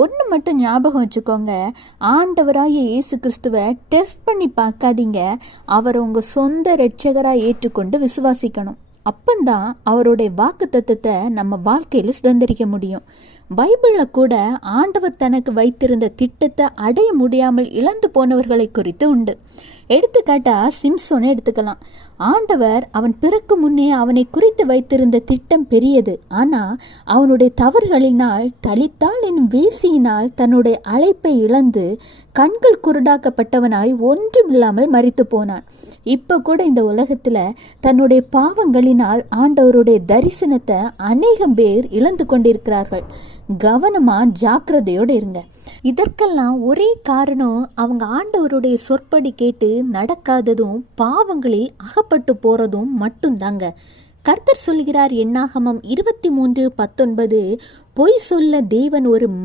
ஒன்று மட்டும் ஞாபகம் வச்சுக்கோங்க, ஆண்டவராகிய இயேசு கிறிஸ்துவை டெஸ்ட் பண்ணி பார்க்காதீங்க, அவரை உங்கள் சொந்த இரட்சகராக ஏற்றுக்கொண்டு விசுவாசிக்கணும். அப்பந்தான் அவருடைய வாக்கு தத்தத்தை நம்ம வாழ்க்கையில் சுதந்திரிக்க முடியும். பைபிளில் கூட ஆண்டவர் தனக்கு வைத்திருந்த திட்டத்தை அடைய முடியாமல் இழந்து போனவர்களை குறித்து உண்டு. எடுத்துக்காட்டா சிம்சோனை எடுத்துக்கலாம். ஆண்டவர் அவன் பிறக்கும் முன்னே அவனை குறித்து வைத்திருந்த திட்டம் பெரியது. ஆனால் அவனுடைய தவறுகளினால், தலித்தாள் என்னும் வேசியினால் தன்னுடைய அழைப்பை இழந்து கண்கள் குருடாக்கப்பட்டவனாய் ஒன்றுமில்லாமல் மரித்து போனான். இப்போ கூட இந்த உலகத்தில் தன்னுடைய பாவங்களினால் ஆண்டவருடைய தரிசனத்தை அநேகம் பேர் இழந்து கொண்டிருக்கிறார்கள். கவனமா ஜாக்கிரதையோடு இருங்க. இதற்கெல்லாம் ஒரே காரணம், அவங்க ஆண்டவருடைய சொற்படி கேட்டு நடக்காததும் பாவங்களில் அகப்பட்டு போறதும் மட்டும்தாங்க. கர்த்தர் சொல்கிறார், என்னாகமம் 23:19, பொய் சொல்ல தேவன் ஒரு